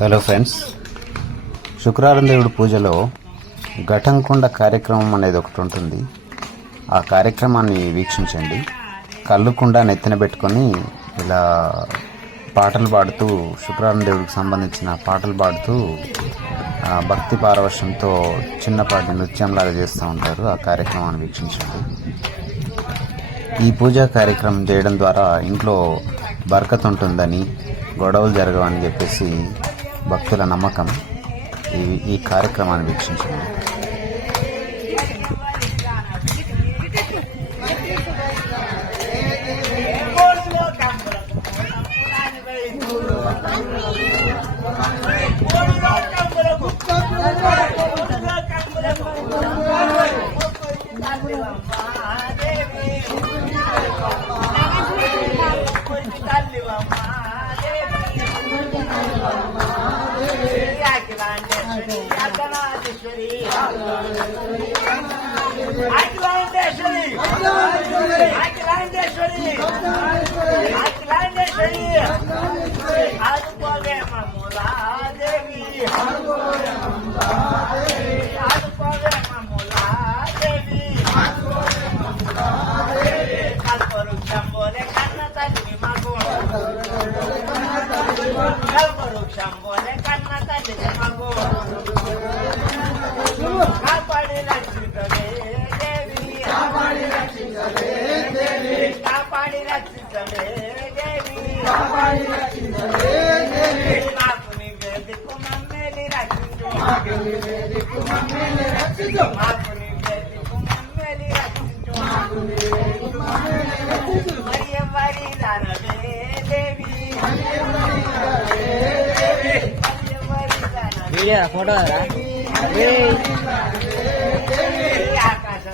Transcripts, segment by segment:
Hello friends, శుక్రవారం దేవుడి పూజలో ఘటంకుండ కార్యక్రమం అనేది ఒకటి ఉంటుంది. ఆ కార్యక్రమాన్ని వీక్షించండి. కళ్ళుకుండ నెత్తిన పెట్టుకొని ఇలా పాటలు పాడుతూ, శుక్రవారం దేవుడికి సంబంధించిన పాటలు పాడుతూ భక్తి పారవశ్యంతో చిన్నపాటి నృత్యంలాగా చేస్తూ ఉంటారు. ఆ కార్యక్రమాన్ని వీక్షించండి. ఈ పూజా కార్యక్రమం చేయడం ద్వారా ఇంట్లో బరకత్ ఉంటుందని, గొడవలు జరగవని చెప్పేసి భక్తుల నమ్మకం. ఈ కార్యక్రమాన్ని వీక్షించండి. ఫోటో ఆకాశ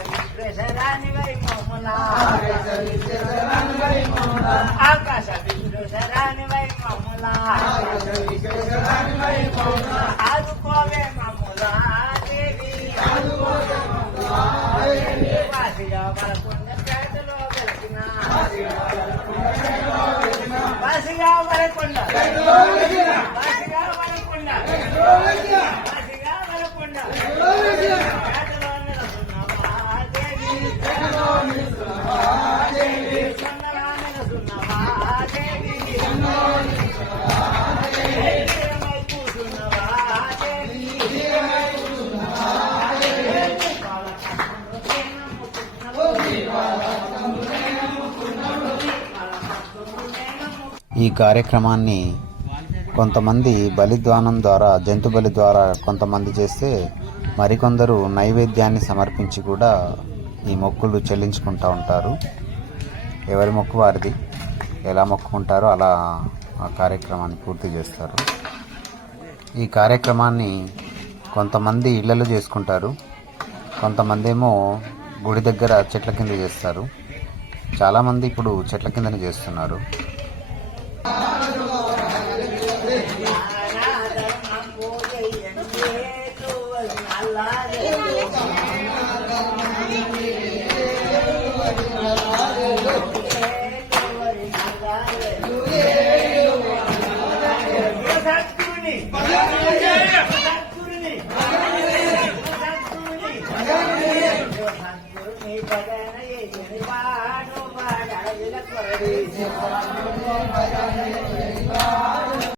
విశ్వేశ్వరాని వై మమ్ముల ఆదుకోవే మమ్ముల దేవి వాసిగా వరకుండ పేటలో వెలిసిన వాసిగా వరకుండ వాసిగా వరకుండ వాసిగా వరకుండ పేటలో నిలుస్తున్నవా దేవి ఈ కార్యక్రమాన్ని కొంతమంది బలిద్వానం ద్వారా, జంతు బలి ద్వారా కొంతమంది చేస్తే, మరికొందరు నైవేద్యాన్ని సమర్పించి కూడా ఈ మొక్కులు చెల్లించుకుంటూ ఉంటారు. ఎవరి మొక్కు వారిది, ఎలా మొక్కుకుంటారో అలా ఆ కార్యక్రమాన్ని పూర్తి చేస్తారు. ఈ కార్యక్రమాన్ని కొంతమంది ఇళ్లలో చేసుకుంటారు, కొంతమంది ఏమో గుడి దగ్గర చెట్ల కింద చేస్తారు. చాలామంది ఇప్పుడు చెట్ల కిందనే చేస్తున్నారు. Bye.